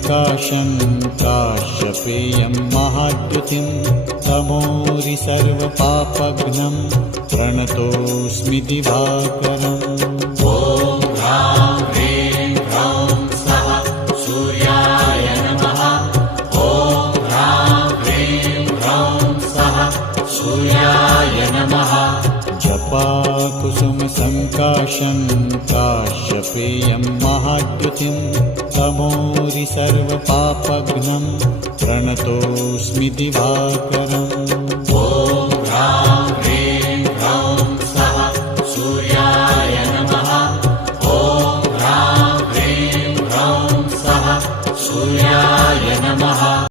सङ्काशं काश्यपेयं महाद्युतिं तमोरि सर्वपापघ्नं प्रणतोऽस्मि दिवाकरम्। ॐ ह्रां ह्रीं ह्रौं स्वः सूर्याय नमः। ॐ ह्रां ह्रीं ह्रौं स्वः सूर्याय नमः। जपाकुसुमसङ्काशं काश्यपेयं महाद्युतिं तमोरि सर्वपापघ्नं प्रणतोऽस्मि दिवाकरम्।